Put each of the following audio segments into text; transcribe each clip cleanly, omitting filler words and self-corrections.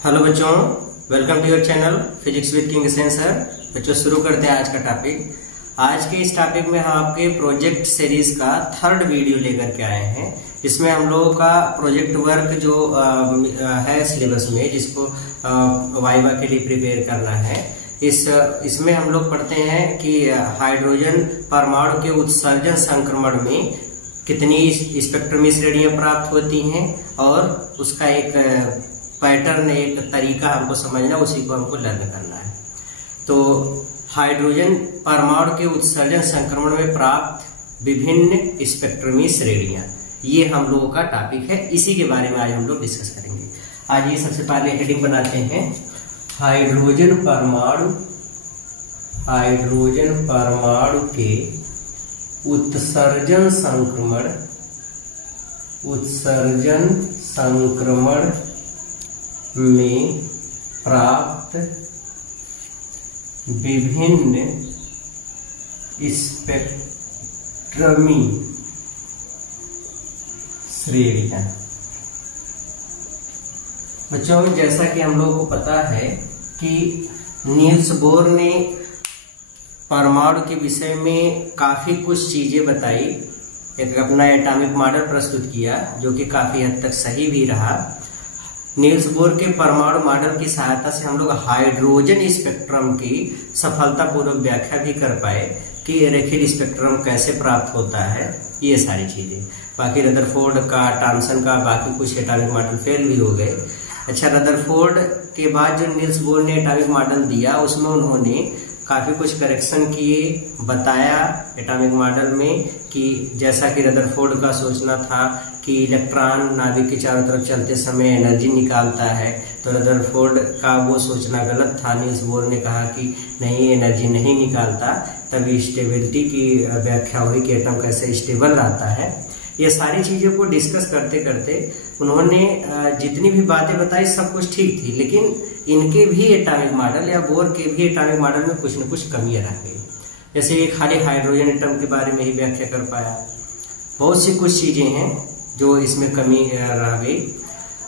Hello बच्चों, welcome to your channel physics with King Sen sir. बच्चों शुरू करते हैं आज का टॉपिक। आज के इस टॉपिक में हम आपके प्रोजेक्ट सीरीज का थर्ड वीडियो लेकर के आए हैं, जिसमें हम लोगों का प्रोजेक्ट वर्क जो है सिलेबस में, जिसको वाइवा के लिए प्रिपेयर करना है। इसमें हम लोग पढ़ते हैं कि हाइड्रोजन परमाणु के उत्सर्जन संक्रमण में कितनी स्पेक्ट्रमी श्रेणियां प्राप्त होती हैं और उसका एक पैटर्न, एक तरीका हमको समझना, उसी को हमको लर्न करना है। तो हाइड्रोजन परमाणु के उत्सर्जन संक्रमण में प्राप्त विभिन्न स्पेक्ट्रमी श्रेणियां, ये हम लोगों का टॉपिक है। इसी के बारे में आज हम लोग डिस्कस करेंगे। आज ये सबसे पहले हेडिंग बनाते हैं हाइड्रोजन परमाणु के उत्सर्जन संक्रमण में प्राप्त विभिन्न स्पेक्ट्रमी श्रेणियां। बच्चों, जैसा कि हम लोगों को पता है कि नील्स बोर ने परमाणु के विषय में काफी कुछ चीजें बताई, एक अपना एटॉमिक मॉडल प्रस्तुत किया जो कि काफी हद तक सही भी रहा। नील्स बोर के परमाणु मॉडल की सहायता से हम लोग हाइड्रोजन स्पेक्ट्रम की सफलतापूर्वक व्याख्या भी कर पाए कि रेखीय स्पेक्ट्रम कैसे प्राप्त होता है, ये सारी चीजें। बाकी रदरफोर्ड का, थॉमसन का, बाकी कुछ एटॉमिक मॉडल फेल भी हो गए। अच्छा, रदरफोर्ड के बाद जो नील्स बोर ने एटॉमिक मॉडल दिया, उसमें उन्होंने काफी कुछ करेक्शन किए, बताया एटॉमिक मॉडल में कि जैसा कि रदरफोर्ड का सोचना था कि इलेक्ट्रॉन नाभिक के चारों तरफ चलते समय एनर्जी निकालता है, तो रदरफोर्ड का वो सोचना गलत था। नील्स बोर ने कहा कि नहीं, एनर्जी नहीं निकालता। तभी स्टेबिलिटी की व्याख्या हुई कि एटम कैसे स्टेबल रहता है। ये सारी चीजों को डिस्कस करते करते उन्होंने जितनी भी बातें बताई सब कुछ ठीक थी, लेकिन इनके भी एटॉमिक मॉडल या बोर के भी एटॉमिक मॉडल में कुछ न कुछ कमियां रह गई। जैसे ये खाली हाइड्रोजन एटम के बारे में ही व्याख्या कर पाया, बहुत सी कुछ चीजें हैं जो इसमें कमी रह गई।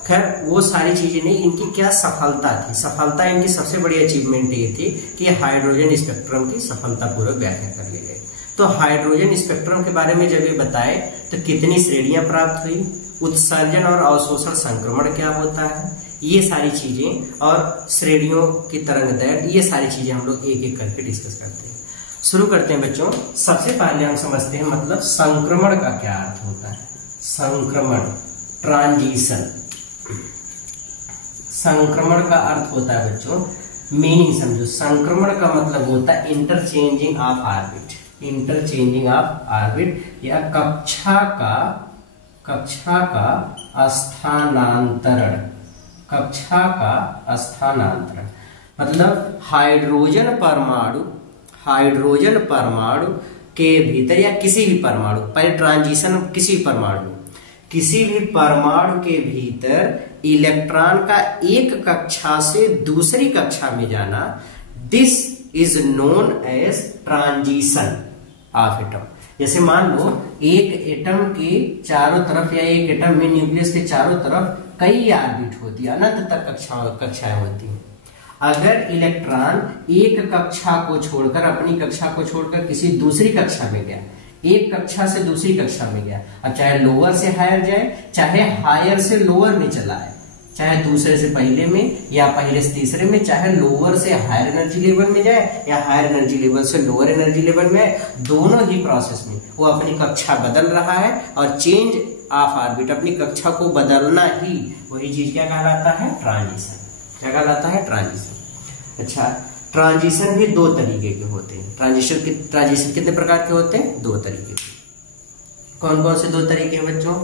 खैर, वो सारी चीजें नहीं, इनकी क्या सफलता थी। सफलता, इनकी सबसे बड़ी अचीवमेंट ये थी कि हाइड्रोजन स्पेक्ट्रम की सफलतापूर्वक व्याख्या कर ली गई। तो हाइड्रोजन स्पेक्ट्रम के बारे में जब ये बताए तो कितनी श्रेणियां प्राप्त हुई, उत्सर्जन और अवशोषण संक्रमण क्या होता है, ये सारी चीजें, और श्रेणियों की तरंगदैर्घ्य, ये सारी चीजें हम लोग एक एक करके डिस्कस करते हैं। शुरू करते हैं बच्चों। सबसे पहले हम समझते हैं मतलब संक्रमण का क्या अर्थ होता है। संक्रमण, ट्रांजिशन। संक्रमण का अर्थ होता है बच्चों, मीनिंग समझो। संक्रमण का मतलब होता है interchanging of orbit, interchanging of orbit, या कक्षा का स्थानांतरण, कक्षा का स्थानांतरण। मतलब हाइड्रोजन परमाणु के भीतर या किसी भी परमाणु, पहले ट्रांजिशन किसी भी परमाणु के भीतर इलेक्ट्रॉन का एक कक्षा से दूसरी कक्षा में जाना, this is known as transition of atom. जैसे मान लो एक एटम के चारों तरफ या एक एटम में न्यूक्लियस के चारों तरफ कई ऑर्बिट होती है, अनंत तक कक्षाएं होती हैं। अगर इलेक्ट्रॉन एक कक्षा को छोड़कर, अपनी कक्षा को छोड़कर किसी दूसरी कक्षा में गया, एक कक्षा से दूसरी कक्षा में गया, अब चाहे लोअर से हायर जाए, चाहे हायर से लोअर में चला है, चाहे दूसरे से पहले में या पहले से तीसरे में, चाहे लोअर से हायर एनर्जी लेवल में जाए या हायर एनर्जी लेवल से लोअर एनर्जी लेवल में, दोनों ही प्रोसेस में वो अपनी कक्षा बदल रहा है। और चेंज ऑफ ऑर्बिट, अपनी कक्षा को बदलना ही, वही चीज क्या कहलाता है, ट्रांजिशन। क्या कहलाता है, ट्रांजिशन। अच्छा, ट्रांजिशन भी दो तरीके के होते हैं। ट्रांजिशन कितने प्रकार के होते हैं, दो तरीके के। कौन कौन से दो तरीके हैं बच्चों?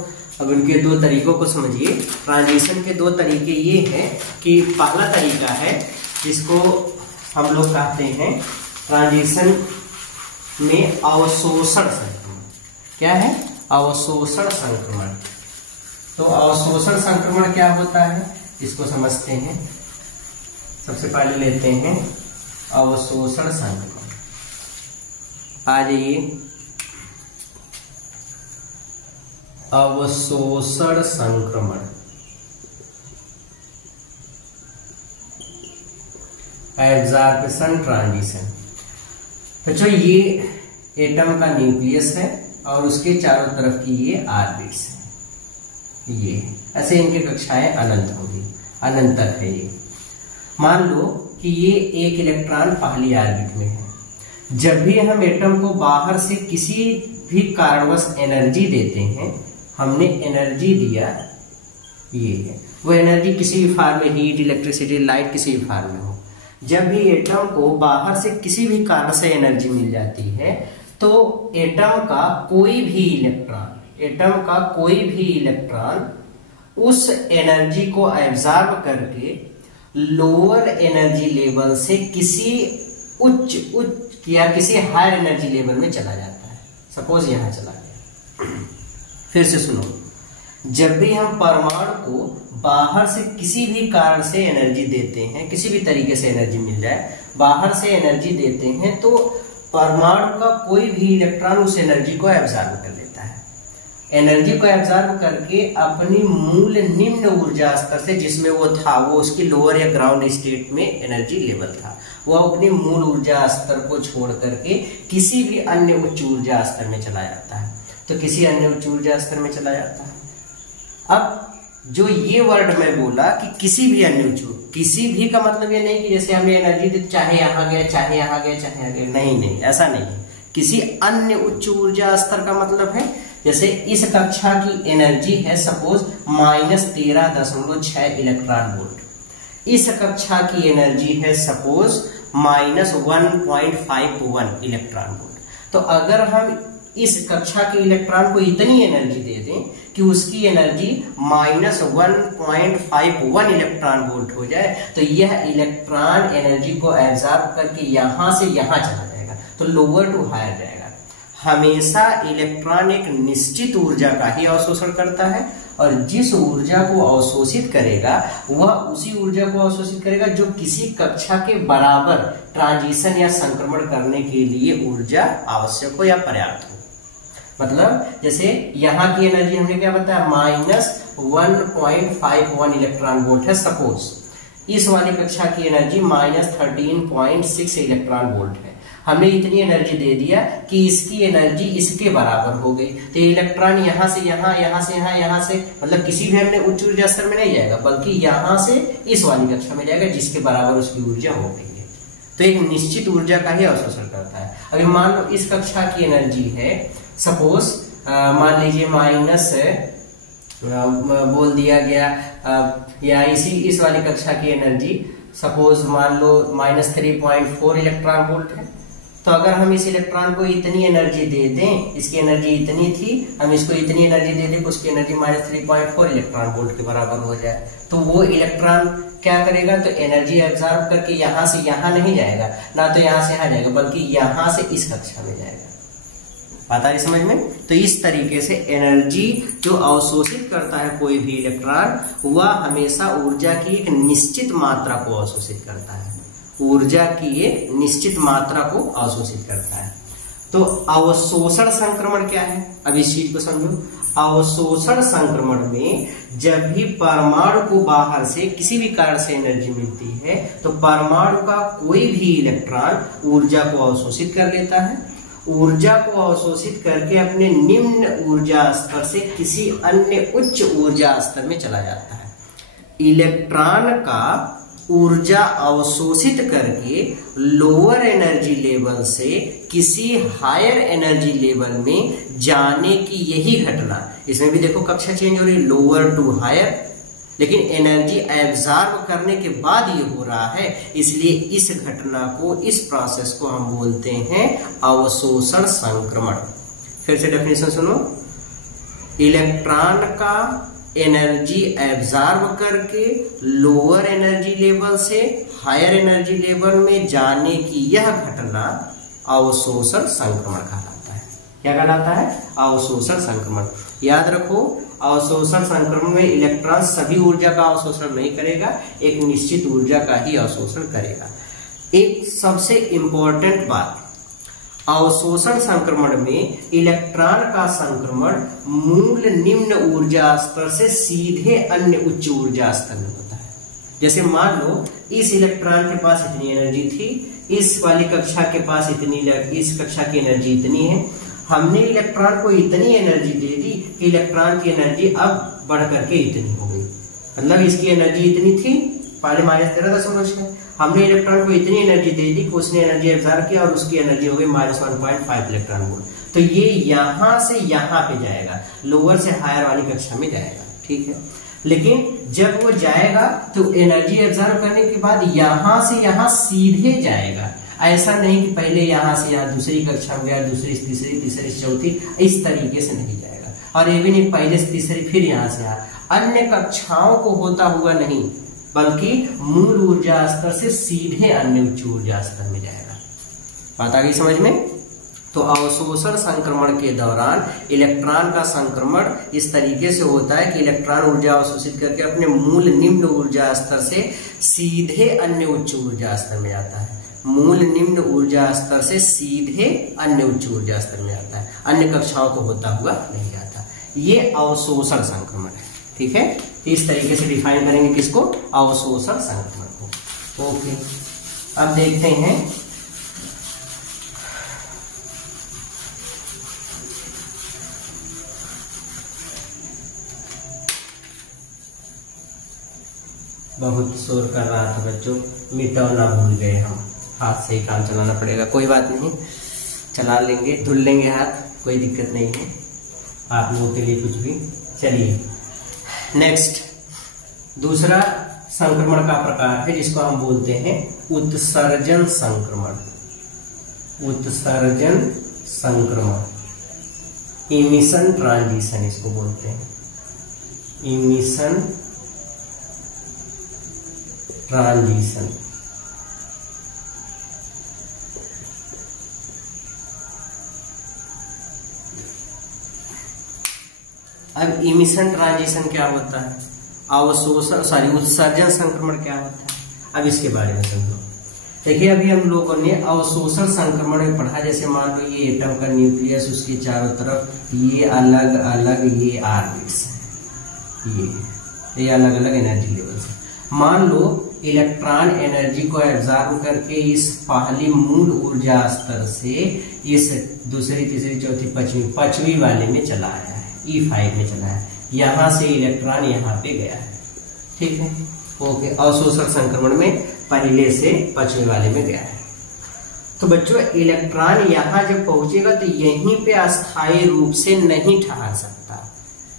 अब इनके दो तरीकों को समझिए। ट्रांजिशन के दो तरीके ये हैं कि पहला तरीका है जिसको हम लोग कहते हैं ट्रांजिशन में अवशोषण संक्रमण। क्या है, अवशोषण संक्रमण। तो अवशोषण संक्रमण क्या होता है, इसको समझते हैं। सबसे पहले लेते हैं अवशोषण संक्रमण। आ जाइए, अवशोषण संक्रमण। Absorption transition. तो जो ये एटम का न्यूक्लियस है और उसके चारों तरफ की ये ऑर्बिट्स है, ये ऐसे इनकी कक्षाएं अनंत होगी, अनंत तक है ये। मान लो कि ये एक इलेक्ट्रॉन पहली ऑर्बिट में है। जब भी हम एटम को बाहर से किसी भी कारणवश एनर्जी देते हैं, हमने एनर्जी दिया, ये है वो एनर्जी किसी भी फॉर्म में, हीट, इलेक्ट्रिसिटी, लाइट, किसी भी फॉर्म में हो। जब भी एटम को बाहर से किसी भी कारण से एनर्जी मिल जाती है तो एटम का कोई भी इलेक्ट्रॉन उस एनर्जी को एब्जॉर्ब करके लोअर एनर्जी लेवल से किसी उच्च या किसी हायर एनर्जी लेवल में चला जाता है। सपोज यहां चला गया। फिर से सुनो, जब भी हम परमाणु को बाहर से किसी भी कारण से एनर्जी देते हैं, किसी भी तरीके से एनर्जी मिल जाए, बाहर से एनर्जी देते हैं तो परमाणु का कोई भी इलेक्ट्रॉन उस एनर्जी को एब्जॉर्ब कर लेता है। एनर्जी को एब्जॉर्ब करके अपनी मूल निम्न ऊर्जा स्तर से, जिसमें वो था, वो उसकी लोअर या ग्राउंड स्टेट में एनर्जी लेवल था, वो अपनी मूल ऊर्जा स्तर को छोड़ करके किसी भी अन्य उच्च ऊर्जा स्तर में चला जाता है। तो किसी अन्य उच्च ऊर्जा स्तर में चला जाता है। अब जो ये वर्ड मैं बोला कि किसी भी अन्य उच्च, किसी भी का मतलब ये नहीं कि जैसे हमने एनर्जी दी चाहे यहाँ गया, चाहे यहाँ गया, चाहे यहाँ गया, नहीं, ऐसा नहीं है। किसी अन्य उच्च ऊर्जा स्तर का मतलब है जैसे इस कक्षा की एनर्जी है सपोज -13.6 इलेक्ट्रॉन वोल्ट, इस कक्षा की एनर्जी है सपोज -1.51 इलेक्ट्रॉन वोल्ट। तो अगर हम इस कक्षा के इलेक्ट्रॉन को इतनी एनर्जी दे दें कि उसकी एनर्जी -1.51 इलेक्ट्रॉन वोल्ट हो जाए, तो यह इलेक्ट्रॉन एनर्जी को एब्जॉर्ब करके यहां से यहां चला जाएगा, तो लोअर टू हायर जाएगा। हमेशा इलेक्ट्रॉन एक निश्चित ऊर्जा का ही अवशोषण करता है और जिस ऊर्जा को अवशोषित करेगा वह उसी ऊर्जा को अवशोषित करेगा जो किसी कक्षा के बराबर ट्रांजिशन या संक्रमण करने के लिए ऊर्जा आवश्यक हो या पर्याप्त हो। मतलब जैसे यहाँ की एनर्जी हमने क्या बताया, -1.51 इलेक्ट्रॉन वोल्ट है सपोज, इस वाली कक्षा की एनर्जी -13.6 इलेक्ट्रॉन वोल्ट है। हमने इतनी एनर्जी दे दिया कि इसकी एनर्जी इसके बराबर हो गई, तो इलेक्ट्रॉन यहाँ से यहाँ, यहाँ से यहाँ, यहाँ से, मतलब किसी भी अन्य उच्च ऊर्जा स्तर में नहीं जाएगा बल्कि यहाँ से इस वाली कक्षा में जाएगा जिसके बराबर उसकी ऊर्जा हो गई है। तो एक निश्चित ऊर्जा का ही अवशोषण करता है। अभी मान लो इस कक्षा की एनर्जी है सपोज मान लीजिए माइनस बोल दिया गया या इस वाली कक्षा की एनर्जी सपोज मान लो -3.4 इलेक्ट्रॉन वोल्ट है। तो अगर हम इस इलेक्ट्रॉन को इतनी एनर्जी दे दें, इसकी एनर्जी इतनी थी, हम इसको इतनी एनर्जी दे दें कि उसकी एनर्जी -3.4 इलेक्ट्रॉन वोल्ट के बराबर हो जाए, तो वो इलेक्ट्रॉन क्या करेगा, तो एनर्जी एब्जॉर्ब करके यहाँ से यहाँ नहीं जाएगा, ना तो यहाँ से यहाँ जाएगा बल्कि यहाँ से इस कक्षा में जाएगा। आता है समझ में? तो इस तरीके से एनर्जी जो अवशोषित करता है कोई भी इलेक्ट्रॉन, वह हमेशा ऊर्जा की एक निश्चित मात्रा को अवशोषित करता है, ऊर्जा की एक निश्चित मात्रा को अवशोषित करता है। तो अवशोषण संक्रमण क्या है, अब इस चीज को समझो। अवशोषण संक्रमण में जब भी परमाणु को बाहर से किसी भी कारण से एनर्जी मिलती है तो परमाणु का कोई भी इलेक्ट्रॉन ऊर्जा को अवशोषित कर लेता है, ऊर्जा को अवशोषित करके अपने निम्न ऊर्जा स्तर से किसी अन्य उच्च ऊर्जा स्तर में चला जाता है। इलेक्ट्रॉन का ऊर्जा अवशोषित करके लोअर एनर्जी लेवल से किसी हायर एनर्जी लेवल में जाने की यही घटना, इसमें भी देखो कक्षा चेंज हो रही, लोअर टू हायर, लेकिन एनर्जी एब्जॉर्ब करने के बाद ये हो रहा है, इसलिए इस घटना को, इस प्रोसेस को हम बोलते हैं अवशोषण संक्रमण। फिर से डेफिनेशन सुनो, इलेक्ट्रॉन का एनर्जी एब्जॉर्ब करके लोअर एनर्जी लेवल से हायर एनर्जी लेवल में जाने की यह घटना अवशोषण संक्रमण कहलाता है। क्या कहलाता है? अवशोषण संक्रमण। याद रखो, अवशोषण संक्रमण में इलेक्ट्रॉन सभी ऊर्जा का अवशोषण नहीं करेगा, एक निश्चित ऊर्जा का ही अवशोषण करेगा। एक सबसे इंपॉर्टेंट बात, अवशोषण संक्रमण में इलेक्ट्रॉन का संक्रमण मूल निम्न ऊर्जा स्तर से सीधे अन्य उच्च ऊर्जा स्तर में होता है। जैसे मान लो इस इलेक्ट्रॉन के पास इतनी एनर्जी थी, इस वाली कक्षा के पास इतनी, इस कक्षा की एनर्जी इतनी है, हमने इलेक्ट्रॉन को इतनी एनर्जी दे दी कि इलेक्ट्रॉन की एनर्जी अब बढ़ करके इतनी हो गई। मतलब इसकी एनर्जी इतनी थी पहले -13.6, हमने इलेक्ट्रॉन को इतनी एनर्जी दे दी कि उसने एनर्जी एब्जॉर्ब किया और उसकी एनर्जी हो गई -1.5 इलेक्ट्रॉन वोल्ट। तो ये यहां से यहां पे जाएगा, लोअर से हायर वाली कक्षा में जाएगा, ठीक है। लेकिन जब वो जाएगा तो एनर्जी एब्जॉर्ब करने के बाद यहां से यहां सीधे जाएगा, ऐसा नहीं कि पहले यहां से यहां दूसरी कक्षा में गया, दूसरी तीसरी, तीसरी चौथी, इस तरीके से नहीं जाएगा। और ये भी नहीं पहले से तीसरी फिर यहां से यहां, अन्य कक्षाओं को होता हुआ नहीं, बल्कि मूल ऊर्जा स्तर से सीधे अन्य उच्च ऊर्जा स्तर में जाएगा। बात आ गई समझ में? तो अवशोषण संक्रमण के दौरान इलेक्ट्रॉन का संक्रमण इस तरीके से होता है कि इलेक्ट्रॉन ऊर्जा अवशोषित करके अपने मूल निम्न ऊर्जा स्तर से सीधे अन्य उच्च ऊर्जा स्तर में आता है। मूल निम्न ऊर्जा स्तर से सीधे अन्य उच्च ऊर्जा स्तर में आता है, अन्य कक्षाओं को होता हुआ नहीं आता। ये अवशोषण संक्रमण है, ठीक है। इस तरीके से डिफाइन करेंगे किसको? अवशोषण संक्रमण को। ओके, अब देखते हैं बहुत शोर कर रहा था बच्चों, मिटाना भूल गए हम, हाथ से ही काम चलाना पड़ेगा। कोई बात नहीं, चला लेंगे, धुल लेंगे हाथ, कोई दिक्कत नहीं है आप लोगों के लिए कुछ भी। चलिए नेक्स्ट, दूसरा संक्रमण का प्रकार है जिसको हम बोलते हैं उत्सर्जन संक्रमण। उत्सर्जन संक्रमण, इमिशन ट्रांजिशन इसको बोलते हैं, इमिशन ट्रांजिशन। अब इमिशन ट्रांजिशन क्या होता है, अवशोषण उत्सर्जन संक्रमण क्या होता है, अब इसके बारे में समझो। देखिए अभी हम लोगों ने अवशोषण संक्रमण में पढ़ा, जैसे मान लो ये एटम का न्यूक्लियस, उसके चारों तरफ ये अलग अलग ये ऑर्बिट्स हैं, ये अलग अलग एनर्जी लेवल्स हैं। मान लो इलेक्ट्रॉन एनर्जी को एब्जॉर्ब करके इस पहली मूल ऊर्जा स्तर से इस दूसरी तीसरी चौथी पांचवी वाले में चला आया है, E5 में चला है, यहां से इलेक्ट्रॉन यहाँ पे गया है, ठीक है। ओके, अवशोषण संक्रमण में पहले से पांचवी वाले में गया है। तो बच्चों इलेक्ट्रॉन यहां जब पहुंचेगा तो यहीं पे अस्थायी रूप से नहीं ठहर सकता।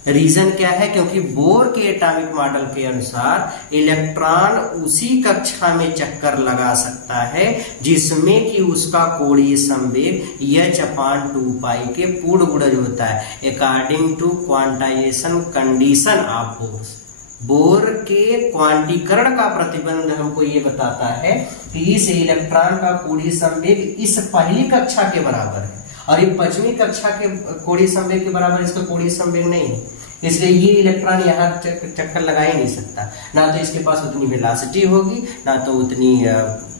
रीजन क्या है? क्योंकि बोर के एटॉमिक मॉडल के अनुसार इलेक्ट्रॉन उसी कक्षा में चक्कर लगा सकता है जिसमें कि उसका कोणीय संवेग h/2π के पूर्ण गुणज होता है, according to quantization condition of Bohr. Bohr के क्वांटीकरण का प्रतिबंध हमको ये बताता है कि इस इलेक्ट्रॉन का कोणीय संवेग इस पहली कक्षा के बराबर है और ये पांचवी कक्षा के कोणीय संवेग के बराबर इसका कोणीय संवेग नहीं है, इसलिए ये इलेक्ट्रॉन यहाँ चक्कर लगा ही नहीं सकता। ना तो इसके पास उतनी वेलोसिटी होगी, ना तो उतनी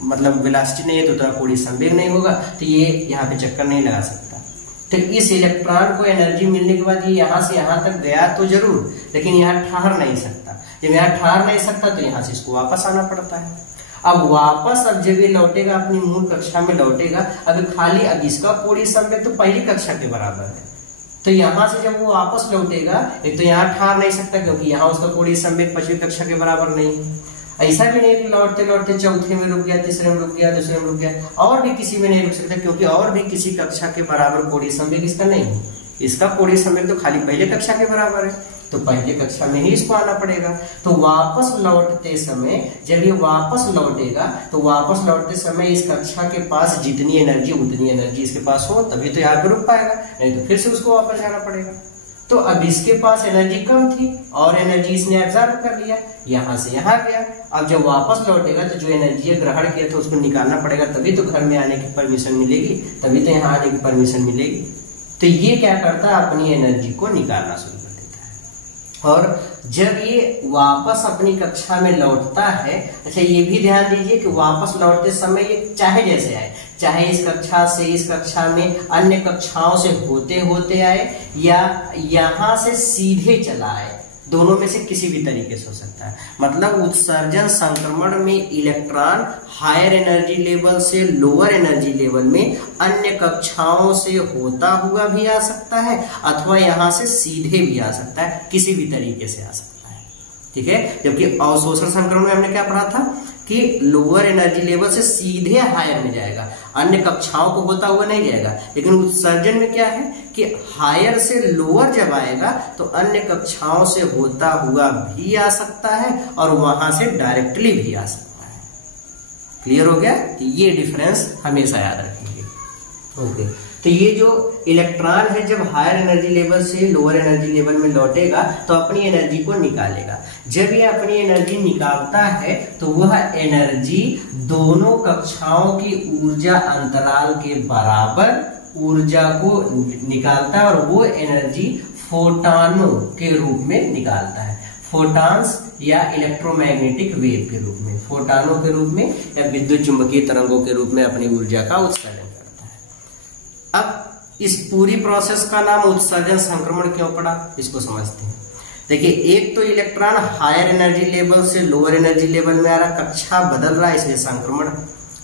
मतलब वेलोसिटी नहीं है तो उतना कोणीय संवेग नहीं होगा, तो ये यहाँ पे चक्कर नहीं लगा सकता। तो इस इलेक्ट्रॉन को एनर्जी मिलने के बाद ये यहाँ से यहाँ तक गया तो जरूर, लेकिन यहाँ ठहर नहीं सकता। जब यहाँ ठहर नहीं सकता तो यहाँ से इसको वापस आना पड़ता है। अब वापस अब जब ये लौटेगा अपनी मूल कक्षा में लौटेगा, अब खाली अब इसका कोणीय संवेग तो पहली कक्षा के बराबर है, तो यहाँ से जब वो वापस लौटेगा एक तो यहाँ ठहर नहीं सकता क्योंकि यहाँ उसका कोणीय संवेग पांचवी कक्षा के बराबर नहीं है। ऐसा भी नहीं कि लौटते लौटते चौथे में रुक गया, तीसरे में रुक गया, दूसरे में रुक गया, और भी किसी में नहीं रुक सकता क्योंकि और भी किसी कक्षा के बराबर कोणीय संवेग इसका नहीं है। इसका कोणीय संवेग तो खाली पहले कक्षा के बराबर है, तो पहले कक्षा में ही इसको आना पड़ेगा। तो वापस लौटते समय जब ये वापस लौटेगा तो वापस लौटते समय इस कक्षा के पास जितनी एनर्जी उतनी एनर्जी इसके पास हो तभी तो यहाँ पे रुक पाएगा, नहीं तो फिर से उसको वापस जाना पड़ेगा। तो अब इसके पास एनर्जी कम थी और एनर्जी इसने एब्जॉर्ब कर लिया, यहाँ से यहाँ गया। अब जब वापस लौटेगा तो जो एनर्जी ग्रहण किया था उसको निकालना पड़ेगा, तभी तो घर में आने की परमिशन मिलेगी, तभी तो यहाँ आने की परमिशन मिलेगी। तो ये क्या करता है, अपनी एनर्जी को निकालना शुरू कर देता है। और जब ये वापस अपनी कक्षा में लौटता है, अच्छा ये भी ध्यान दीजिए कि वापस लौटते समय ये चाहे जैसे आए, चाहे इस कक्षा से इस कक्षा में अन्य कक्षाओं से होते होते आए या यहाँ से सीधे चला आए, दोनों में से किसी भी तरीके से हो सकता है। मतलब उत्सर्जन संक्रमण में इलेक्ट्रॉन हायर एनर्जी लेवल से लोअर एनर्जी लेवल में अन्य कक्षाओं से होता हुआ भी आ सकता है अथवा यहां से सीधे भी आ सकता है, किसी भी तरीके से आ सकता है। ठीक है, जबकि अवशोषण संक्रमण में हमने क्या पढ़ा था कि लोअर एनर्जी लेवल से सीधे हायर में जाएगा, अन्य कक्षाओं को होता हुआ नहीं जाएगा। लेकिन उत्सर्जन में क्या है कि हायर से लोअर जब आएगा तो अन्य कक्षाओं से होता हुआ भी आ सकता है और वहां से डायरेक्टली भी आ सकता है। क्लियर हो गया? ये डिफरेंस हमेशा याद रखेंगे। ओके, तो ये जो इलेक्ट्रॉन है जब हायर एनर्जी लेवल से लोअर एनर्जी लेवल में लौटेगा तो अपनी एनर्जी को निकालेगा। जब ये अपनी एनर्जी निकालता है तो वह एनर्जी दोनों कक्षाओं की ऊर्जा अंतराल के बराबर ऊर्जा को निकालता है और वो एनर्जी फोटॉनों के रूप में निकालता है। फोटॉन्स या इलेक्ट्रोमैग्नेटिक वेव के रूप में, फोटॉनों के रूप में या विद्युत चुंबकीय तरंगों के रूप में अपनी ऊर्जा का उत्सर्जन करता है। अब इस पूरी प्रोसेस का नाम उत्सर्जन संक्रमण क्यों पड़ा, इसको समझते हैं। देखिए, एक तो इलेक्ट्रॉन हायर एनर्जी लेवल से लोअर एनर्जी लेवल में आ रहा, कक्षा बदल रहा है, इसलिए संक्रमण।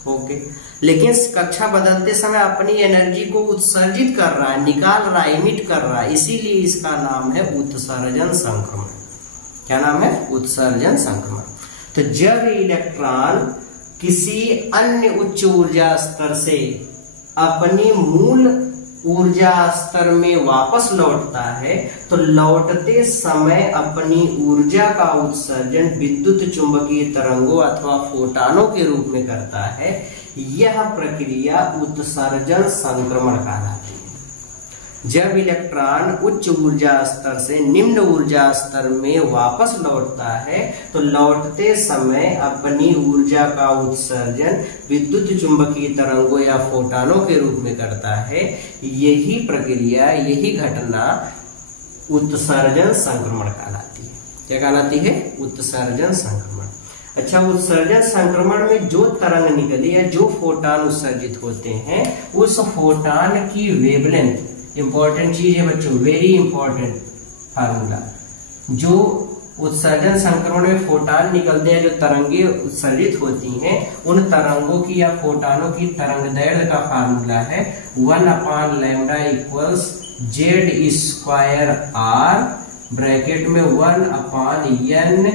ओके, लेकिन कक्षा बदलते समय अपनी एनर्जी को उत्सर्जित कर रहा है, निकाल रहा है, इमिट कर रहा है, इसीलिए इसका नाम है उत्सर्जन संक्रमण। क्या नाम है? उत्सर्जन संक्रमण। तो जब इलेक्ट्रॉन किसी अन्य उच्च ऊर्जा स्तर से अपनी मूल ऊर्जा स्तर में वापस लौटता है तो लौटते समय अपनी ऊर्जा का उत्सर्जन विद्युत चुंबकीय तरंगों अथवा फोटॉनों के रूप में करता है। यह प्रक्रिया उत्सर्जन संक्रमण कहलाती है। जब इलेक्ट्रॉन उच्च ऊर्जा स्तर से निम्न ऊर्जा स्तर में वापस लौटता है तो लौटते समय अपनी ऊर्जा का उत्सर्जन विद्युत चुंबकीय तरंगों या फोटॉनों के रूप में करता है। यही प्रक्रिया, यही घटना उत्सर्जन संक्रमण कहलाती है। क्या कहलाती है? उत्सर्जन संक्रमण। अच्छा, उत्सर्जन संक्रमण में जो तरंग निकली या जो फोटॉन उत्सर्जित होते हैं उस फोटॉन की वेवलेंथ, इंपॉर्टेंट चीज है बच्चों, वेरी इंपॉर्टेंट फार्मूला। जो उत्सर्जन संक्रमण में फोटॉन निकलते हैं, जो तरंगे उत्सर्जित होती हैं, उन तरंगों की या फोटॉनों की तरंगदैर्घ्य का फार्मूला है 1/λ = Z² ब्रैकेट में 1/N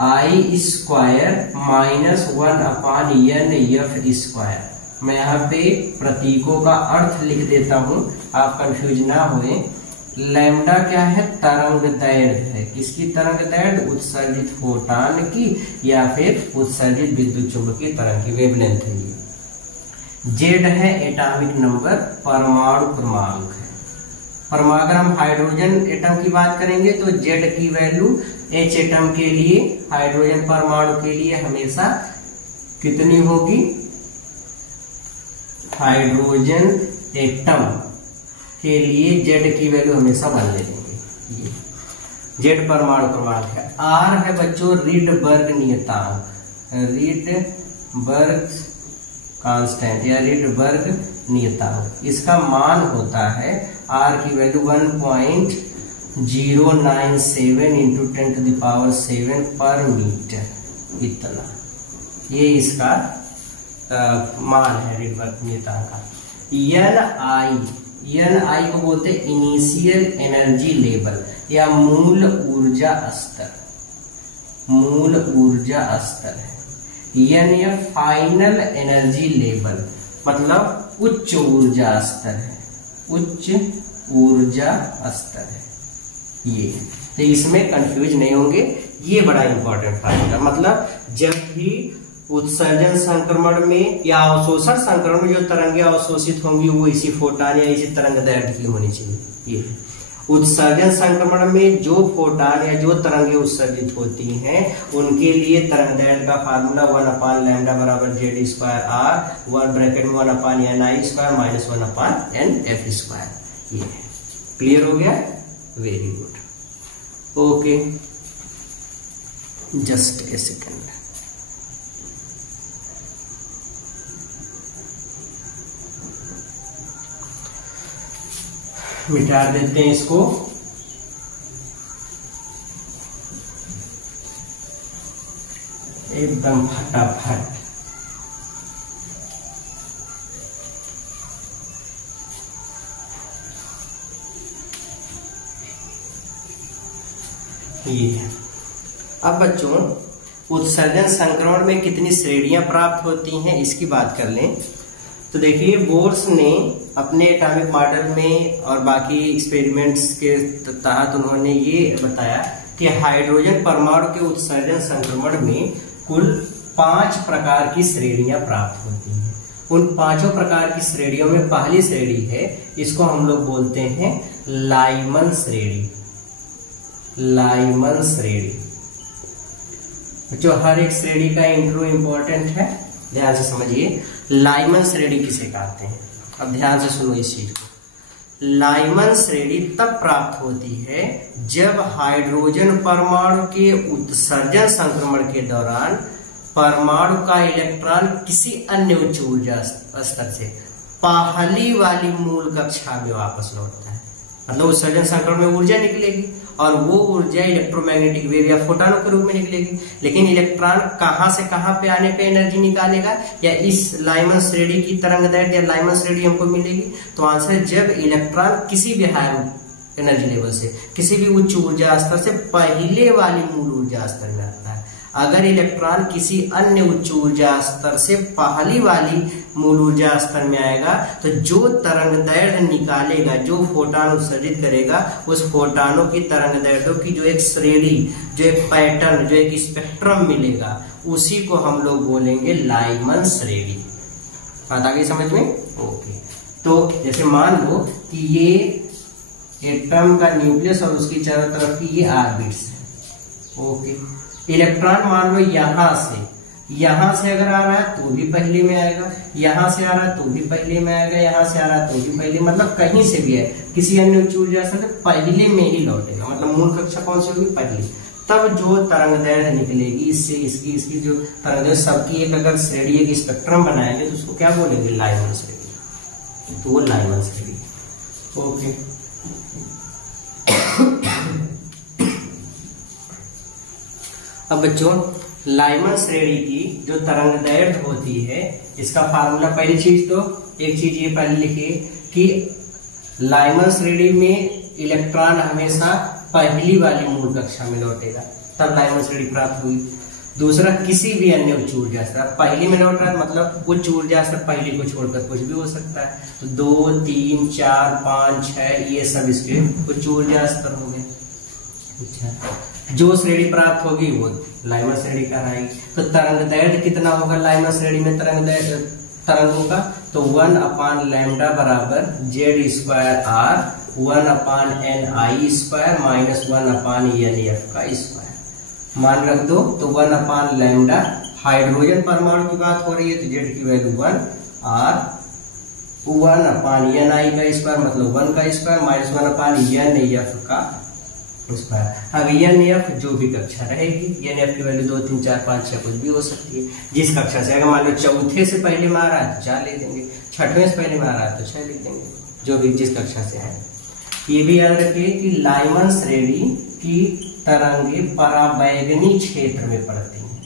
I² माइनस 1/NF²। मैं यहाँ पे प्रतीकों का अर्थ लिख देता हूं, आप कंफ्यूज ना होए। लैम्डा क्या है? तरंग दैर्घ्य है। किसकी तरंग दैर्घ्य? उत्सर्जित फोटॉन की या फिर उत्सर्जित विद्युत चुंबकीय तरंग की वेवलेंथ है। जेड है एटॉमिक नंबर, परमाणु क्रमांक है। अगर हम हाइड्रोजन एटम की बात करेंगे तो जेड की वैल्यू H एटम के लिए, हाइड्रोजन परमाणु के लिए हमेशा कितनी होगी? हाइड्रोजन एटम के लिए जेड की वैल्यू हमेशा 1 ले लेंगे। जेड परमाणु क्रमांक है। आर है बच्चों रीडबर्ग नियतांक, रीडबर्ग कांस्टेंट या रीडबर्ग नियतांक। इसका मान होता है आर की वैल्यू 1.097 × 10⁷ पर मीटर, इतना ये इसका मान है रीडबर्ग नियतांक का। एन आई को बोलते हैं इनिशियल एनर्जी लेवल या मूल ऊर्जा स्तर, मूल ऊर्जा स्तर है। एन या फाइनल एनर्जी लेवल मतलब उच्च ऊर्जा स्तर है, उच्च ऊर्जा स्तर है ये। तो इसमें कंफ्यूज नहीं होंगे, ये बड़ा इंपॉर्टेंट फार्मूला। मतलब जब भी उत्सर्जन संक्रमण में या अवशोषण संक्रमण में जो तरंगे अवशोषित होंगी वो इसी फोटॉन या इसी तरंग दैर्घ्य की होनी चाहिए। ये उत्सर्जन संक्रमण में जो फोटॉन या जो तरंगे उत्सर्जित होती हैं उनके लिए तरंग दैर्घ्य का फार्मूला 1/λ = Z²R 1 ब्रैकेट में 1/NI² माइनस 1/NF²। ये है। क्लियर हो गया? Very good. Okay, just a second. मिटा देते हैं इसको। एकदम फटाफट। ये अब बच्चों उत्सर्जन संक्रमण में कितनी श्रेणियां प्राप्त होती हैं इसकी बात कर लें तो देखिए बोर्स ने अपने एटॉमिक मॉडल में और बाकी एक्सपेरिमेंट्स के तहत उन्होंने ये बताया कि हाइड्रोजन परमाणु के उत्सर्जन संक्रमण में कुल 5 प्रकार की श्रेणियां प्राप्त होती हैं। उन 5 प्रकार की श्रेणियों में पहली श्रेणी है, इसको हम लोग बोलते हैं लाइमन श्रेणी। लाइमन श्रेणी जो हर एक श्रेणी का इंट्रो इंपॉर्टेंट है, ध्यान से समझिए। लाइमन श्रेणी किसे कहते हैं, अब ध्यान से सुनो इस चीज को। लाइमन श्रेणी तब प्राप्त होती है जब हाइड्रोजन परमाणु के उत्सर्जन संक्रमण के दौरान परमाणु का इलेक्ट्रॉन किसी अन्य उच्च ऊर्जा स्तर से पहली वाली मूल कक्षा में वापस लौटता है। मतलब उत्सर्जन संक्रमण में ऊर्जा निकलेगी और वो ऊर्जा इलेक्ट्रोमैग्नेटिक वेव या फोटॉनों के रूप में निकलेगी, लेकिन इलेक्ट्रॉन कहां से कहां पे आने पे एनर्जी निकालेगा, या इस लाइमन श्रेणी की तरंगदैर्घ्य या लाइमन श्रेणी हमको मिलेगी। तो आंसर जब इलेक्ट्रॉन किसी भी हायर एनर्जी लेवल से किसी भी उच्च ऊर्जा स्तर से पहले वाली मूल ऊर्जा स्तर में आता है। अगर इलेक्ट्रॉन किसी अन्य उच्च ऊर्जा स्तर से पहली वाली मूल ऊर्जा स्तर में आएगा तो जो तरंगदैर्घ्य निकालेगा, जो फोटॉन उत्सर्जित करेगा, उस फोटॉनों की तरंगदैर्घ्यों की जो एक श्रेणी, जो एक पैटर्न, जो एक स्पेक्ट्रम मिलेगा, उसी को हम लोग बोलेंगे लाइमन श्रेणी। बात आ गई समझ में? ओके। तो जैसे मान लो कि ये एटम का न्यूक्लियस और उसकी चारों तरफ की ये ऑर्बिट्स है। ओके। इलेक्ट्रॉन मान लो यहां से अगर आ रहा है तो भी पहले में आएगा, यहां से आ रहा है तो भी पहले में आएगा, यहां से आ रहा है तो भी पहले, मतलब कहीं से भी है, किसी अन्य उच्च ऊर्जा से पहले में ही लौटेगा। मतलब मूल कक्षा कौन सी होगी? पहले। तब जो तरंगदैर्घ्य निकलेगी इससे इसकी जो तरंगदैर्घ्य सबकी एक अगर श्रेणी, एक स्पेक्ट्रम बनाएंगे तो उसको क्या बोलेंगे? लाइमन श्रेणी। तो वो लाइमन श्रेणी। ओके। अब बच्चों लाइमन श्रेणी की जो तरंगदैर्घ्य होती है इसका फार्मूला, पहली चीज तो एक चीज ये पहले लिखिए कि लाइमन श्रेणी में इलेक्ट्रॉन हमेशा पहली वाली मूल कक्षा में लौटेगा, तब लाइमन श्रेणी प्राप्त हुई। दूसरा, किसी भी अन्य उच्च ऊर्जा स्तर, पहली में लौट रहा है मतलब उच्च ऊर्जा स्तर पहली को छोड़कर कुछ भी हो सकता है। तो 2, 3, 4, 5, 6 ये सब इसके उच्च ऊर्जा स्तर हो गए। अच्छा, जो श्रेणी प्राप्त होगी वो लाइमन श्रेणी कहलाएगी। तो तरंगदैर्घ्य कितना होगा लाइमन श्रेणी में? तरंगों का तो 1/λ बराबर Z² R 1/Ni² minus 1/NF का स्क्वायर मान रख दो। तो 1/λ हाइड्रोजन परमाणु की बात हो रही है तो Z की वैल्यू 1 R 1/Ni का स्क्वायर मतलब 1 का स्क्वायर माइनस 1/NF का स्क्वायर। अब NF जो भी कक्षा रहेगी, NF की वैल्यू 2, 3, 4, 5, 6 कुछ भी हो सकती है। जिस कक्षा से, अगर मान लो चौथे से पहले में आ रहा है तो 4 लिख देंगे, छठवें से पहले में आ रहा है तो 6 लिख देंगे, जो भी जिस कक्षा से है। ये भी याद रखिए कि लाइमन श्रेणी की तरंगे पराबैंगनी क्षेत्र में पड़ती हैं।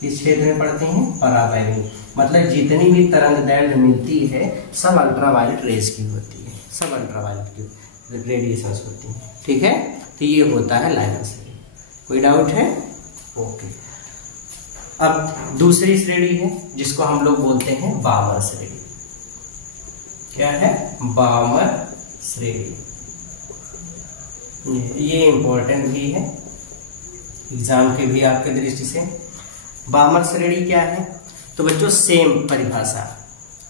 किस क्षेत्र में पड़ती हैं? पराबैंगनी। मतलब जितनी भी तरंगदैर्घ्य मिलती है सब अल्ट्रावायलेट रेज की होती है, सब अल्ट्रावायलेट की रेडिएशन होती है। ठीक है, तो ये होता है लाइमन श्रेणी। कोई डाउट है? ओके। अब दूसरी श्रेणी है जिसको हम लोग बोलते हैं बामर श्रेणी। क्या है? बामर श्रेणी। ये इंपॉर्टेंट भी है एग्जाम के भी आपके दृष्टि से। बामर श्रेणी क्या है? तो बच्चों सेम परिभाषा,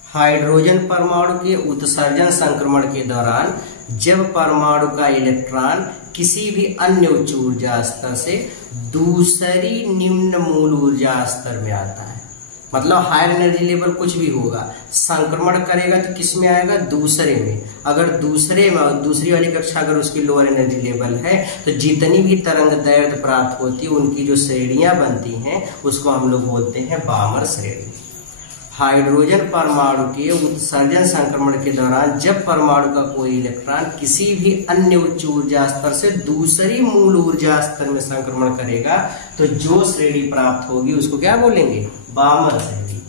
हाइड्रोजन परमाणु के उत्सर्जन संक्रमण के दौरान जब परमाणु का इलेक्ट्रॉन किसी भी अन्य उच्च ऊर्जा स्तर से दूसरी निम्न मूल ऊर्जा स्तर में आता है, मतलब हायर एनर्जी लेवल कुछ भी होगा, संक्रमण करेगा तो किस में आएगा? दूसरे में। अगर दूसरे में, दूसरी वाली कक्षा अगर उसकी लोअर एनर्जी लेवल है तो जितनी भी तरंगदैर्घ्य प्राप्त होती है उनकी जो श्रेणियां बनती हैं उसको हम लोग बोलते हैं बामर श्रेणी। हाइड्रोजन परमाणु के उत्सर्जन संक्रमण के दौरान जब परमाणु का कोई इलेक्ट्रॉन किसी भी अन्य उच्च ऊर्जा स्तर से दूसरी मूल ऊर्जा स्तर में संक्रमण करेगा तो जो श्रेणी प्राप्त होगी उसको क्या बोलेंगे, बामर श्रेणी।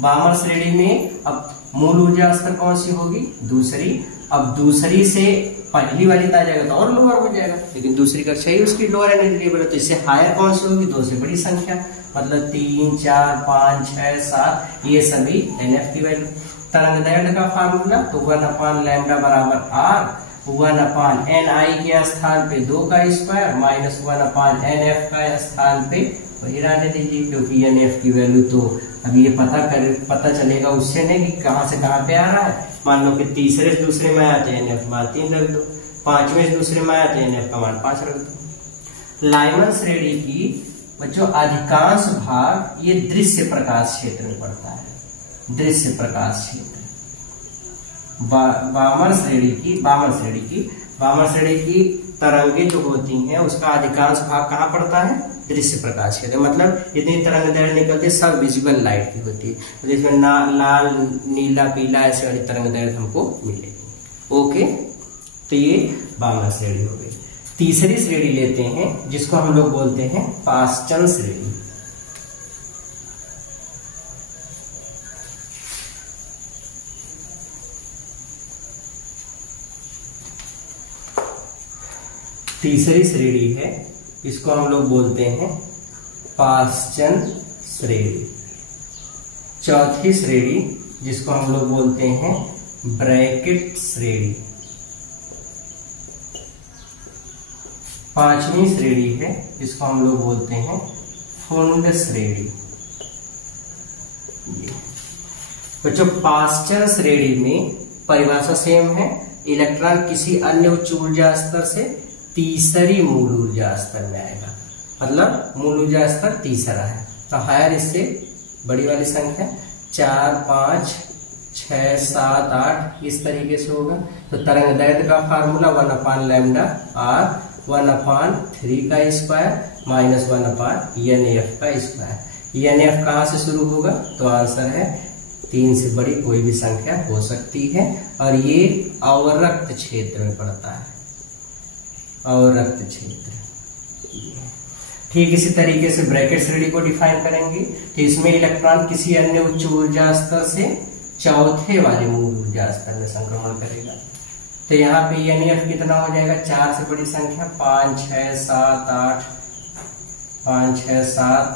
बामर श्रेणी में अब मूल ऊर्जा स्तर कौन सी होगी, दूसरी। अब दूसरी से पहली वाली आ जाएगा तो और लोअर हो जाएगा, लेकिन दूसरी कक्षा ही उसकी लोअर एनर्जी लेवल है, तो इससे हायर कौन सी होगी, 2 से बड़ी संख्या, मतलब 3, 4, 5, 6, 7 ये सभी NF की वैल्यू। तरंग दैर्ध्य का फार्मूला तो 1/λ बराबर R 1/Ni के स्थान पे 2 का स्क्वायर माइनस 1/NF का स्थान पे वही रहने दीजिए, क्योंकि NF की वैल्यू तो अभी ये पता चलेगा उससे नहीं कि कहां से कहां पे आ रहा है। मान लो कि तीसरे से दूसरे में आया तो NF मान 3 रख दो, 5वें से दूसरे में आया तो NF का मान 5 रख दो। लाइमन श्रेणी की बच्चों अधिकांश भाग ये दृश्य प्रकाश क्षेत्र में पड़ता है, दृश्य प्रकाश क्षेत्र। बामर श्रेणी की तरंगे जो होती हैं उसका अधिकांश भाग कहाँ पड़ता है, दृश्य प्रकाश क्षेत्र। मतलब इतनी तरंग दैर्ध्य निकलती सब विजिबल लाइट की होती है, जिसमें लाल, नीला, पीला ऐसे वाली तरंग दैर्ध्य हमको मिलेगी। ओके, तो ये बामर श्रेणी हो गई। तीसरी श्रेणी लेते हैं जिसको हम लोग बोलते हैं पाश्चन श्रेणी। तीसरी श्रेणी है, इसको हम लोग बोलते हैं पाश्चन श्रेणी। चौथी श्रेणी जिसको हम लोग बोलते हैं ब्रैकेट श्रेणी। पांचवी श्रेणी है, इसको हम लोग बोलते हैं फुंड श्रेणी। बच्चों पाश्चन श्रेणी में परिभाषा सेम है, इलेक्ट्रॉन किसी अन्य उच्च ऊर्जा स्तर से तीसरी मूल ऊर्जा स्तर में आएगा, मतलब मूल ऊर्जा स्तर तीसरा है तो हायर इससे बड़ी वाली संख्या 4, 5, 6, 7, 8 इस तरीके से होगा। तो तरंग दैर्ध्य का फार्मूला 1/λ R 1/3 का स्क्वायर माइनस 1/NF का स्क्वायर। NF कहाँ से शुरू होगा, तो आंसर है 3 से बड़ी कोई भी संख्या हो सकती है, और ये अवरक्त क्षेत्र में पड़ता है, अवरक्त क्षेत्र। ठीक इसी तरीके से ब्रैकेट श्रेणी को डिफाइन करेंगे कि इसमें इलेक्ट्रॉन किसी अन्य उच्च ऊर्जा स्तर से चौथे वाले मूल ऊर्जा स्तर में संक्रमण करेगा। तो यहाँ पे NF कितना हो जाएगा, 4 से बड़ी संख्या 5, 6, 7, 8 5, 6, 7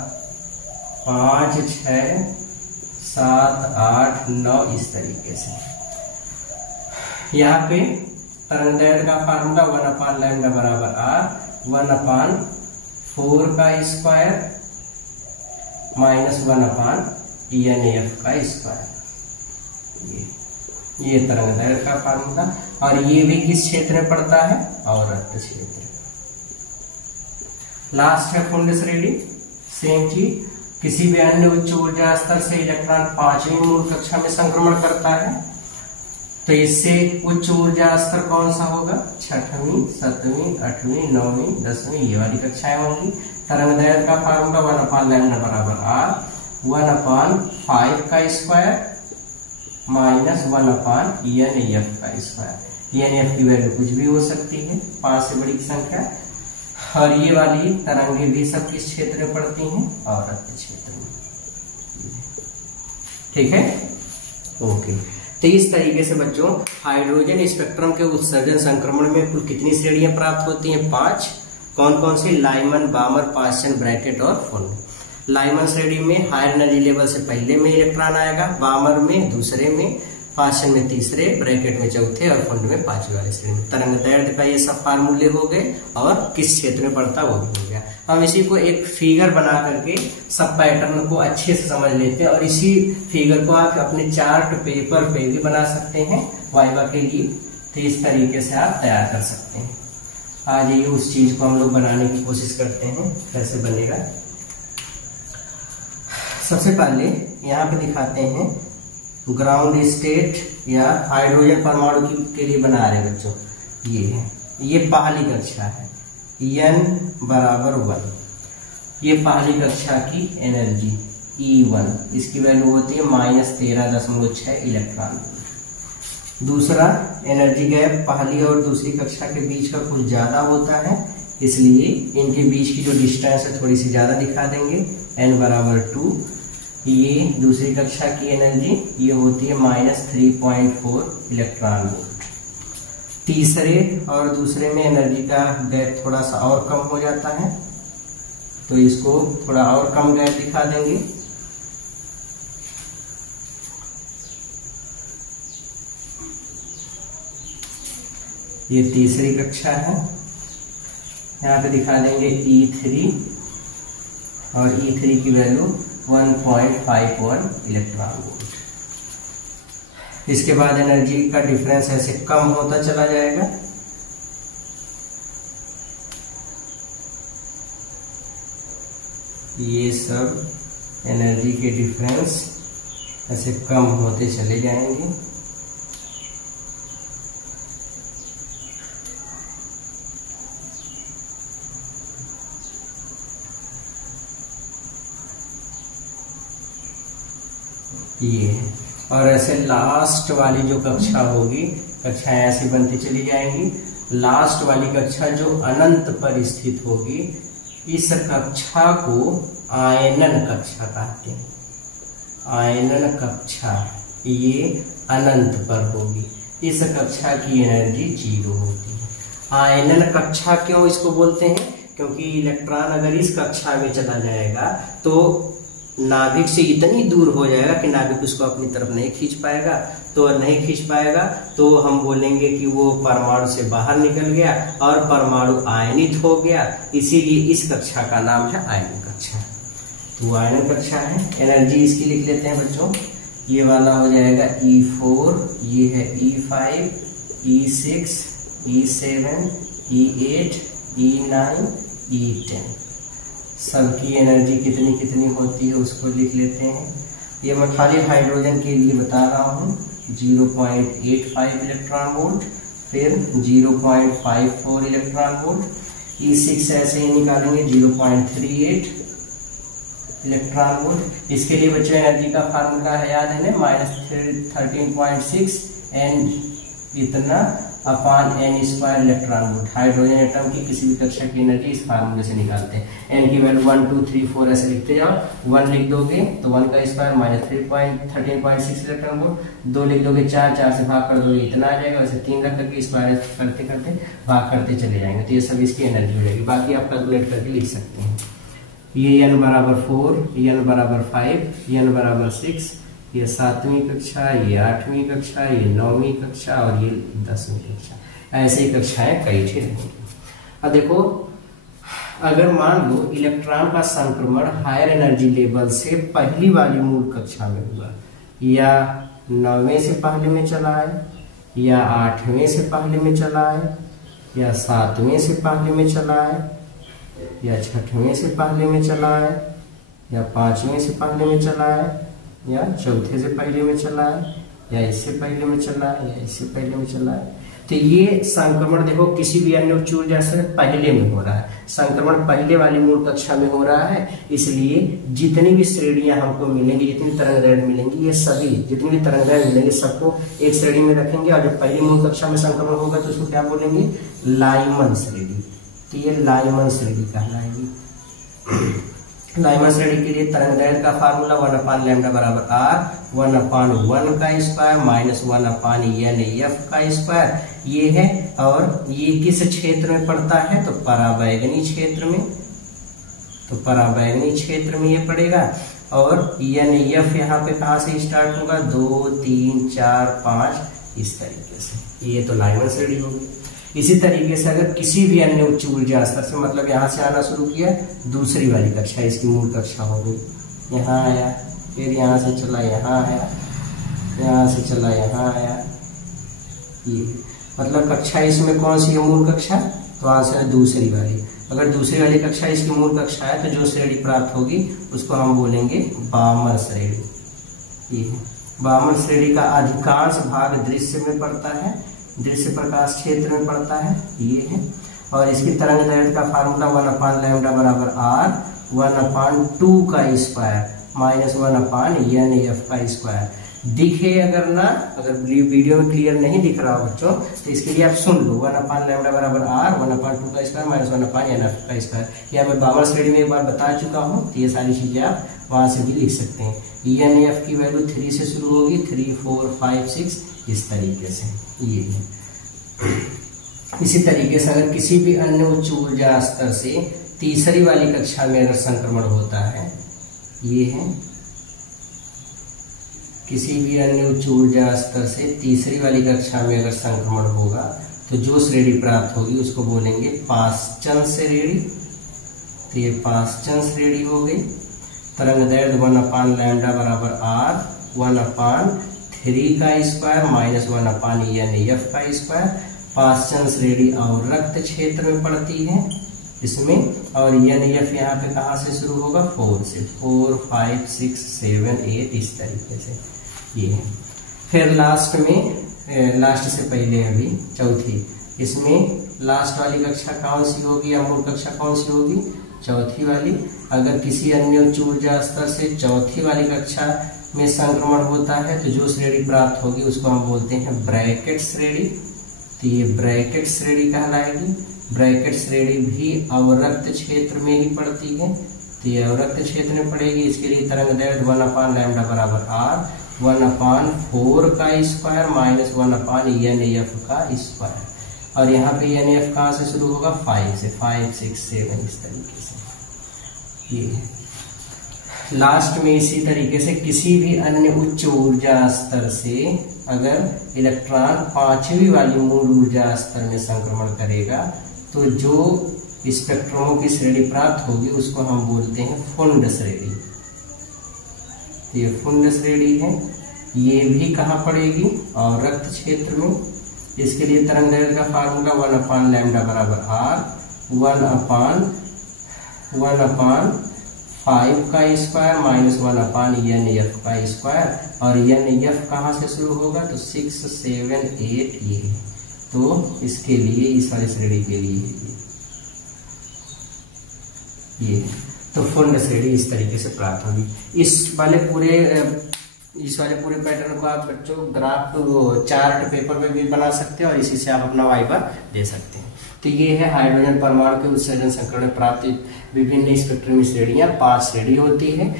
5, 6, 7, 8, 9 इस तरीके से। यहाँ पे तरंग दैर्ध्य का फार्मूला 1/λ बराबर R 1/4 का स्क्वायर माइनस 1/NF का स्क्वायर। ये तरंग दैर्ध्य का फार्मूला, और ये भी किस क्षेत्र में पड़ता है, अवरक्त क्षेत्र। लास्ट है फुंड श्रेणी। सेम चीज, किसी भी अन्य उच्च ऊर्जा स्तर से इलेक्ट्रॉन 5वीं मूल कक्षा में संक्रमण करता है तो इससे उच्च ऊर्जा स्तर कौन सा होगा, 6वीं, 7वीं, 8वीं, 9वीं, 10वीं ये वाली कक्षाएं होंगी। तरंग दैर्ध्य का फार्मूला 1/λ बराबर R 1/5 का स्क्वायर माइनस 1/NF का स्क्वायर। NF की वैल्यू कुछ भी हो सकती है, 5 से बड़ी संख्या। और ये वाली तरंगे भी सब किस क्षेत्र में पड़ती हैं, अवरक्त क्षेत्र में। ठीक है, ओके। तो इस तरीके से बच्चों हाइड्रोजन स्पेक्ट्रम के उत्सर्जन संक्रमण में कुल कितनी श्रेणियां प्राप्त होती हैं, 5। कौन कौन सी, लाइमन, बामर, पाश्चन, ब्रैकेट और फुंड। लाइमन श्रेणी में हायर एनर्जी लेवल से पहले में इलेक्ट्रॉन आएगा, बामर में दूसरे में, पाश्चन में तीसरे, ब्रैकेट में चौथे और फुंड में 5वीं वाली श्रेणी में। तरंग दैर्ध्य का ये सब फार्मूले हो गए और किस क्षेत्र में पड़ता वो भी हो गया। हम इसी को एक फिगर बना करके सब पैटर्न को अच्छे से समझ लेते हैं, और इसी फिगर को आप अपने चार्ट पेपर पे भी बना सकते हैं वाइवा के लिए। तो इस तरीके से आप तैयार कर सकते हैं। आ जाइए उस चीज को हम लोग बनाने की कोशिश करते हैं, कैसे बनेगा। सबसे पहले यहाँ पे दिखाते हैं ग्राउंड स्टेट या हाइड्रोजन परमाणु के लिए बना रहे बच्चों। ये है, ये पहली कक्षा है, N = 1। ये पहली कक्षा की एनर्जी E1, इसकी वैल्यू होती है -13.6 इलेक्ट्रॉन वोल्ट। दूसरा, एनर्जी गैप पहली और दूसरी कक्षा के बीच का कुछ ज्यादा होता है, इसलिए इनके बीच की जो डिस्टेंस है थोड़ी सी ज्यादा दिखा देंगे, n बराबर 2। ये दूसरी कक्षा की एनर्जी ये होती है -3.4 इलेक्ट्रॉन वोल्ट। तीसरे और दूसरे में एनर्जी का गैप थोड़ा सा और कम हो जाता है, तो इसको थोड़ा और कम गैप दिखा देंगे। ये तीसरी कक्षा है, यहाँ पे दिखा देंगे E3 और E3 की वैल्यू 1.51 इलेक्ट्रॉन वोल्ट। इसके बाद एनर्जी का डिफरेंस ऐसे कम होता चला जाएगा। ये सब एनर्जी के डिफरेंस ऐसे कम होते चले जाएंगे। ये है, और ऐसे लास्ट वाली जो कक्षा होगी, कक्षाएं ऐसी बनती चली जाएंगी। लास्ट वाली कक्षा जो अनंत पर स्थित होगी, इस कक्षा को आयनन कक्षा कहते हैं। आयनन कक्षा ये अनंत पर होगी, इस कक्षा की एनर्जी 0 होती है। आयनन कक्षा क्यों इसको बोलते हैं? क्योंकि इलेक्ट्रॉन अगर इस कक्षा में चला जाएगा तो नाभिक से इतनी दूर हो जाएगा कि नाभिक उसको अपनी तरफ नहीं खींच पाएगा, तो नहीं खींच पाएगा तो हम बोलेंगे कि वो परमाणु से बाहर निकल गया और परमाणु आयनित हो गया, इसीलिए इस कक्षा का नाम है आयनन कक्षा। तो आयनन कक्षा है। एनर्जी इसकी लिख लेते हैं बच्चों, ये वाला हो जाएगा E4, ये है E5, E6, E7, E8, E9, E10। सबकी एनर्जी कितनी कितनी होती है उसको लिख लेते हैं। ये मैं खाली हाइड्रोजन के लिए बता रहा हूँ, 0.85 इलेक्ट्रॉन वोल्ट, फिर 0.54 इलेक्ट्रॉन वोल्ट। E6 ऐसे ही निकालेंगे 0.38 इलेक्ट्रॉन वोल्ट। इसके लिए बच्चों एनर्जी का फार्मूला है, याद है ना, -13.6 एन इतना अपान n² electron volt. Hydrogen atom की किसी भी कक्षा की एनर्जी इस फार्मूले से निकालते हैं। n की वैल्यू 1 2 3 4 ऐसे लिखते जाओ। 1 लिख दोगे तो 1 का स्क्वायर -13.6 इलेक्ट्रॉन वोल्ट। 2 लिख दोगे 4 से भाग कर दोगे इतना आ जाएगा। वैसे 3 रख करके स्क्वायर करते करते भाग करते चले जाएंगे, तो ये सब इसकी एनर्जी हो जाएगी। बाकी आप कैलकुलेट करके लिख सकते हैं। ये n बराबर 4, n बराबर 5, n बराबर 6, ये 7वीं कक्षा, ये 8वीं कक्षा, ये 9वीं कक्षा और ये 10वीं कक्षा। ऐसे ही कक्षाएं कई ठे रहेंगी। अब देखो, अगर मान लो इलेक्ट्रॉन का संक्रमण हायर एनर्जी लेवल से पहली वाली मूल कक्षा में हुआ, या 9वें से पहले में चला है, या 8वें से पहले में चला है, या 7वें से पहले में चला है, या 6वें से पहले में चला है, या 5वें से पहले में चला है, या 4थे से पहले में चला है, या इससे पहले में चला है, या इससे पहले में चला है। तो ये संक्रमण देखो किसी भी अन्य उच्च ऊर्जा से पहले में हो रहा है। संक्रमण पहले वाली मूल कक्षा में हो रहा है, इसलिए जितनी भी श्रेणियां हमको मिलेंगी, जितनी तरंगदैर्घ्य मिलेंगी, ये सभी जितनी भी तरंगदैर्घ्य मिलेंगे सबको एक श्रेणी में रखेंगे। और जब पहली मूल कक्षा में संक्रमण होगा तो उसको क्या बोलेंगे? लाइमन श्रेणी। तो ये लाइमन श्रेणी कहलाएगी। लाइमन श्रेणी के लिए तरंगदैर्घ्य का फार्मूला 1/λ बराबर r, 1/1 का स्क्वायर माइनस 1/NF का स्क्वायर ये है। और ये किस क्षेत्र में पड़ता है? तो पराबैंगनी क्षेत्र में। तो पराबैंगनी क्षेत्र में ये पड़ेगा। और NF यहाँ पे कहाँ से स्टार्ट होगा? 2 3 4 5 इस तरीके से। ये तो लाइमन श्रेणी होगी। इसी तरीके से अगर किसी भी अन्य उच्च ऊर्जा स्तर से, मतलब यहाँ से आना शुरू किया, दूसरी वाली कक्षा इसकी मूल कक्षा हो गई, यहाँ आया, फिर यहाँ से चला यहाँ आया, यहाँ से चला यहाँ आया, ये मतलब कक्षा इसमें कौन सी है? मूल कक्षा। तो वहां से दूसरी वाली। अगर दूसरी वाली कक्षा इसकी मूल कक्षा है तो जो श्रेणी प्राप्त होगी उसको हम बोलेंगे बामर श्रेणी। ये बामर श्रेणी का अधिकांश भाग दृश्य में पड़ता है, दृश्य प्रकाश क्षेत्र में पड़ता है, ये है। और इसकी तरंगदैर्घ्य का फार्मूला 1/λ बराबर r, 1/2 का स्क्वायर -1/NAF का स्क्वायर। दिखे अगर ना, अगर वीडियो में क्लियर नहीं दिख रहा हो बच्चों, तो इसके लिए आप सुन लो 1/λ बराबर r 1/2 का स्क्वायर -1/NF का स्क्वायर। यह मैं बाबर श्रेणी में एक बार बता चुका हूँ, तो ये सारी चीजें आप वहां से भी लिख सकते हैं। NAF की वैल्यू 3 से शुरू होगी, 3, 4, 5, 6 इस तरीके से ये है। इसी तरीके से अगर किसी भी अन्य उच्च ऊर्जा स्तर से तीसरी वाली कक्षा में अगर संक्रमण होता है, ये है किसी भी अन्य उच्च ऊर्जा स्तर से तीसरी वाली कक्षा में अगर संक्रमण होगा तो जो श्रेणी प्राप्त होगी उसको बोलेंगे पाश्चन श्रेणी। तो ये पाश्चन श्रेणी हो गई। तरंग दैर्घ्य 1/λ बराबर r 1/3 का स्क्वायर -1/NAF का स्क्वायर। पाश्चन श्रेणी और रक्त क्षेत्र में पड़ती है इसमें, और NAF यहाँ पे कहाँ से शुरू होगा, 4 से, 4, 5, 6, 7, 8 इस तरीके से ये है। फिर लास्ट में, लास्ट से पहले अभी चौथी, इसमें लास्ट वाली कक्षा कौन सी होगी या मूल कक्षा कौन सी होगी, चौथी वाली। अगर किसी अन्य उच्च ऊर्जा स्तर से चौथी वाली कक्षा में संक्रमण होता है तो जो श्रेणी प्राप्त होगी उसको हम बोलते हैं ब्रैकेट श्रेणी। तो ये ब्रैकेट श्रेणी कहलाएगी। ब्रैकेट श्रेणी भी अवरक्त क्षेत्र में ही पड़ती है, तो ये अवरक्त क्षेत्र में पड़ेगी। इसके लिए तरंग दैर्घ्य 1/λ बराबर r 1/4 का स्क्वायर -1/NAF का स्क्वायर। और यहाँ पे NAF कहाँ से शुरू होगा, 5 से, 5, 6, 7 इस तरीके से ये है। लास्ट में इसी तरीके से किसी भी अन्य उच्च ऊर्जा स्तर से अगर इलेक्ट्रॉन पांचवी वाली मूल ऊर्जा स्तर में संक्रमण करेगा तो जो स्पेक्ट्रमों की श्रेणी प्राप्त होगी उसको हम बोलते हैं फुंड श्रेणी। ये फुंड श्रेणी है। ये भी कहाँ पड़ेगी, और रक्त क्षेत्र में। इसके लिए तरंग दैर्घ्य का फार्मूला 1/λ बराबर r 1/5 का स्क्वायर -1/NAF का स्क्वायर। और NAF कहाँ से शुरू होगा, तो 6, 7, 8 ये है। तो इसके लिए इस वाली श्रेणी के लिए ये तो फुंड श्रेणी इस तरीके से प्राप्त होगी। इस वाले पूरे पैटर्न को आप बच्चों ग्राफ चार्ट पेपर पे भी बना सकते हैं और इसी से आप अपना वाइवा दे सकते हैं। तो ये है हाइड्रोजन परमाणु के उत्सर्जन संकरण में प्राप्त विभिन्न स्पेक्ट्रम श्रेणियां। 5 श्रेणी होती है।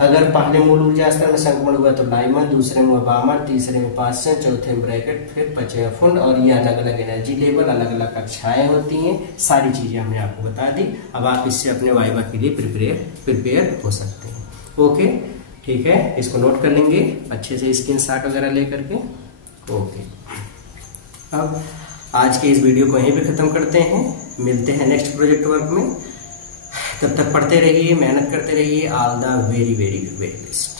अगर पहले मूल ऊर्जा स्तर में संक्रमण हुआ तो डायमंड, दूसरे में बामर, तीसरे में पाश्चन, चौथे में ब्रैकेट, फिर पांचवें फुंड। और ये अलग अलग एनर्जी लेवल, अलग अलग कक्षाएं होती हैं। सारी चीजें हमने आपको बता दी। अब आप इससे अपने वाइवा के लिए प्रिपेयर हो सकते हैं। ओके, ठीक है, इसको नोट कर लेंगे अच्छे से स्क्रीनशॉट वगैरह लेकर के। ओके, अब आज के इस वीडियो को यहीं पे खत्म करते हैं। मिलते हैं नेक्स्ट प्रोजेक्ट वर्क में। तब तक पढ़ते रहिए, मेहनत करते रहिए। All the very very very best.